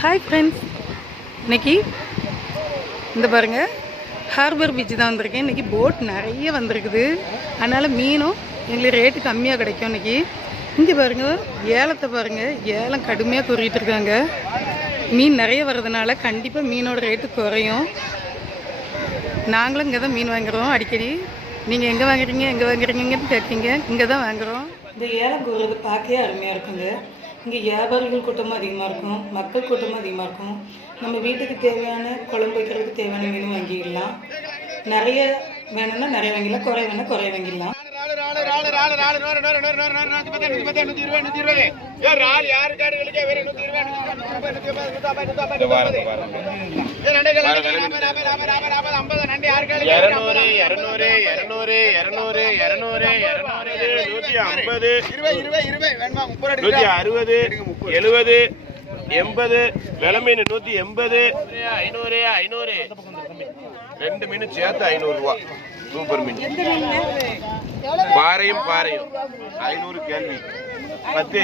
Hi friends இன்னைக்கு இந்த பாருங்க ஹார்பர் பீச் தான் வந்திருக்கேன். இன்றைக்கி போட் நிறைய வந்திருக்குது. அதனால் மீனும் எங்களுக்கு ரேட்டு கம்மியாக கிடைக்கும் இன்றைக்கி இங்கே பாருங்கள் ஏலத்தை பாருங்கள் ஏலம் கடுமையாக கூறிகிட்டு இருக்காங்க. மீன் நிறைய வர்றதுனால கண்டிப்பாக மீனோட ரேட்டு குறையும். நாங்களும் இங்கே தான் மீன் வாங்குறோம். அடிக்கடி நீங்கள் எங்கே வாங்குறீங்க எங்கே வாங்குறீங்கன்னு கேட்குறீங்க. இங்கே தான் வாங்குறோம். இந்த ஏலம் கூறுறது பார்க்கவே அருமையாக இருக்குங்க. இங்கே வியாபாரிகள் கூட்டமும் அதிகமாக இருக்கும் மக்கள் கூட்டமும் அதிகமாக இருக்கும். நம்ம வீட்டுக்கு தேவையான குழம்பு வைக்கிறதுக்கு தேவையான மீன் வாங்கிடலாம். நிறைய வேணும்னா நிறைய வாங்கிடலாம் குறை வேணால் குறை வாங்கிடலாம். இருநூறு இருநூறு இருநூறு இருநூறு இருநூறு இருநூறு நூத்தி ஐம்பது நூத்தி அறுபது எழுபது எண்பது விலை மீன் நூத்தி எண்பது. ஐநூறு ஐநூறு. ரெண்டு மீன் சேர்த்து ஐநூறு ரூபா சூப்பர் மீன். பாறையும் பாறையும். ஐநூறு கேள்வி. பத்து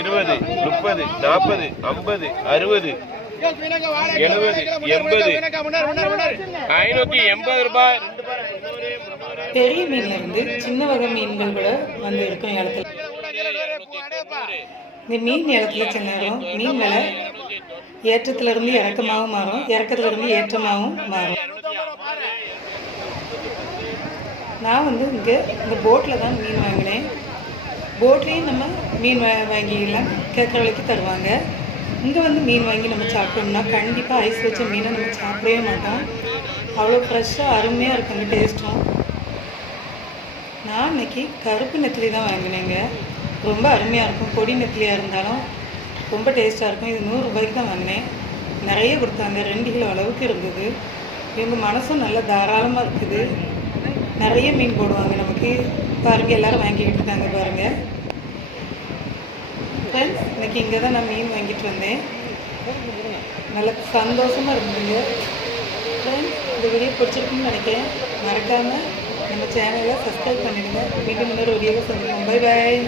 இருபது முப்பது நாற்பது ஐம்பது அறுபது எழுபது எண்பது. ஐநூத்தி எண்பது ரூபாய். பெரிய மீன்ல இருந்து சின்ன வகை மீன்கள் கூட வந்து இருக்கும் ஏலத்தில் இந்த மீன் சில நேரம் மீன் விலை ஏற்றத்திலிருந்து இறக்கமாகவும் மாறும். இறக்கத்திலிருந்து ஏற்றமாகவும் மாறும். நான் வந்து இங்கே இந்த போட்டில் தான் மீன் வாங்கினேன். போட்லேயும் நம்ம மீன் வா வாங்கிக்கலாம் கேட்குற விலைக்கு தருவாங்க. இங்கே வந்து மீன் வாங்கி நம்ம சாப்பிட்டோம்னா கண்டிப்பாக ஐஸ் வச்ச மீனை நம்ம சாப்பிடவே மாட்டோம். அவ்வளோ ஃப்ரெஷ்ஷாக அருமையாக இருக்குங்க டேஸ்ட்டும் நான் இன்றைக்கி கருப்பு நெத்திலி தான் வாங்கினேங்க. ரொம்ப அருமையாக இருக்கும். பொடி நெத்திலியாக இருந்தாலும் ரொம்ப டேஸ்ட்டாக இருக்கும். இது நூறு ரூபாய்க்கு தான் வந்தேன் நிறைய கொடுத்தாங்க. ரெண்டு கிலோ அளவுக்கு இருந்தது. இவங்க மனசும் நல்லா தாராளமாக இருக்குது. நிறைய மீன் போடுவாங்க நமக்கு. பாருங்கள் எல்லாரும் வாங்கிக்கிட்டு இருக்காங்க பாருங்கள் ஃப்ரெண்ட்ஸ் இன்றைக்கி இங்கே தான் நான் மீன் வாங்கிட்டு வந்தேன். நல்ல சந்தோஷமாக இருந்ததுங்க. ஃப்ரெண்ட்ஸ் இந்த வீடியோ பிடிச்சிருக்குன்னு நினைக்கிறேன். மறக்காமல் நம்ம சேனலை சப்ஸ்கிரைப் பண்ணிடுங்க. மீண்டும் இன்னொரு வீடியோவில் சந்திப்போம். Bye bye